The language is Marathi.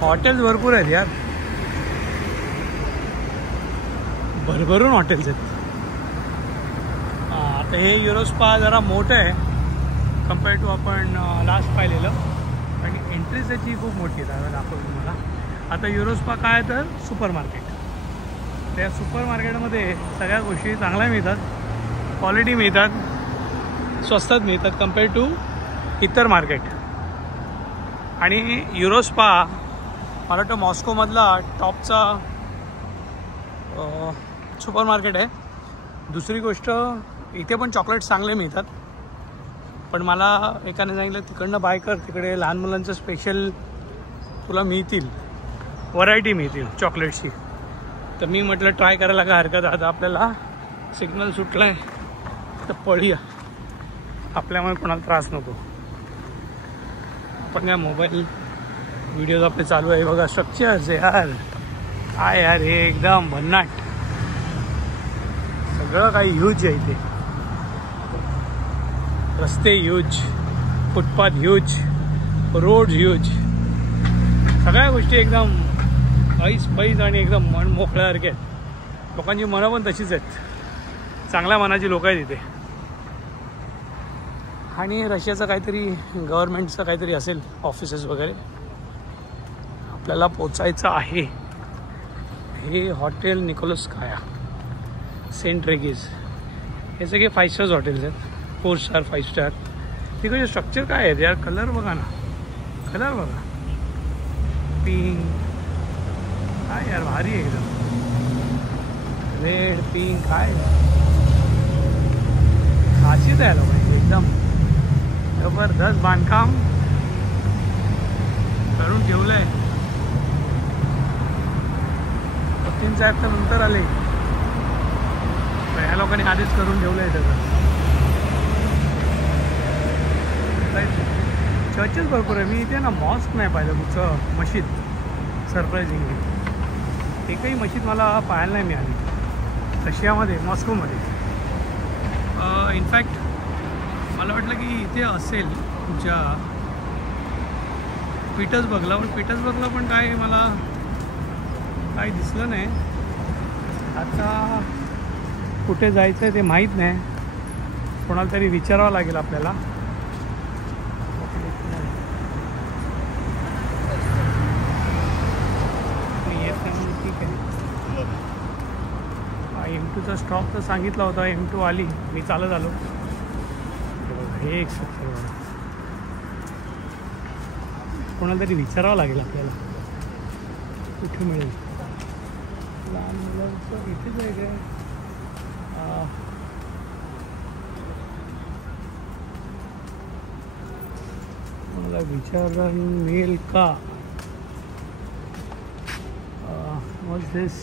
हॉटेल्स भरपूर आहेत यार, भरभरून हॉटेल्स आहेत. आता हे युरोस्पा जरा मोठं आहे कम्पेअर टू आपण लास्ट पाहिलेलं, आणि एंट्री त्याची खूप मोठी आहे. दाखवतो तुम्हाला. आता युरोस्पा काय तर सुपर मार्केट. त्या सुपर मार्केटमध्ये सगळ्या गोष्टी चांगल्या मिळतात, क्वालिटी मिळतात, स्वस्तात मिळतात कम्पेअर टू इतर मार्केट. आणि युरोस्पा मला वाटतं मॉस्कोमधला टॉपचा सुपर मार्केट आहे. दुसरी गोष्ट इथे पण चॉकलेट्स चांगले मिळतात, पण मला एकाने सांगितलं तिकडनं बाय कर, तिकडे लहान मुलांचं स्पेशल तुला मिळतील, व्हरायटी मिळतील चॉकलेट्सची. तर मी म्हटलं ट्राय करायला काय हरकत. आता आपल्याला सिग्नल सुटला आहे तर पळूया, आपल्यामुळे कोणाला त्रास नको. आपण काय मोबाईल व्हिडिओज आपले चालू आहे बघा. स्ट्रक्चर्स यार काय यार, हे एकदम भन्नाट, सगळं काही ह्यूज आहे इथे. रस्ते huge, footpath huge, road huge, सगळ्या गोष्टी एकदम ऐस पैस आणि एकदम मन मोकळ्यासारखे आहेत. लोकांची मनं पण तशीच आहेत, चांगल्या मनाची लोक आहेत इथे. आणि रशियाचं काहीतरी गव्हर्नमेंटचं काहीतरी असेल ऑफिसेस वगैरे. आपल्याला पोचायचं आहे. हे हॉटेल निकोलस्काया, सेंट रेगीज, हे सगळे 5 स्टार्स हॉटेल्स आहेत, 4 स्टार 5 स्टार. तिकडे स्ट्रक्चर काय आहे यार, कलर बघा ना, कलर बघा, पिंक काय यार भारी आहे एकदम, रेड पिंक काय खासियत आहे लोकांची. एकदम जबरदस्त बांधकाम करून ठेवलं आहे. पुतीन साहेब तर नंतर आले, ह्या लोकांनी आधीच करून ठेवलं आहे सगळं. चर्चेस भरपूर आहे. मी इथे ना मॉस्क नाही पाहिलं, कुठचं मशीद. सरप्रायझिंगली एकही मशीद मला पाहायला नाही मिळाली रशियामध्ये, मॉस्कोमध्ये. इनफॅक्ट मला वाटलं की इथे असेल तुमच्या पीटर्सबर्गला, पण पीटर्सबर्गला पण काय मला काही दिसलं नाही. आता कुठे जायचं आहे ते माहीत नाही, कोणाला तरी विचारावं लागेल आपल्याला. ठीक आहे. M2चा स्टॉप तर सांगितला होता, M2 आली, मी चालत आलो. हे एक स्ट्रक्चर कोणाला तरी विचारावं लागेल आपल्याला कुठे मिळेल. लहान मुलांचं इथेच आहे काय, कोणाला विचारायला मिळेल का. What's this?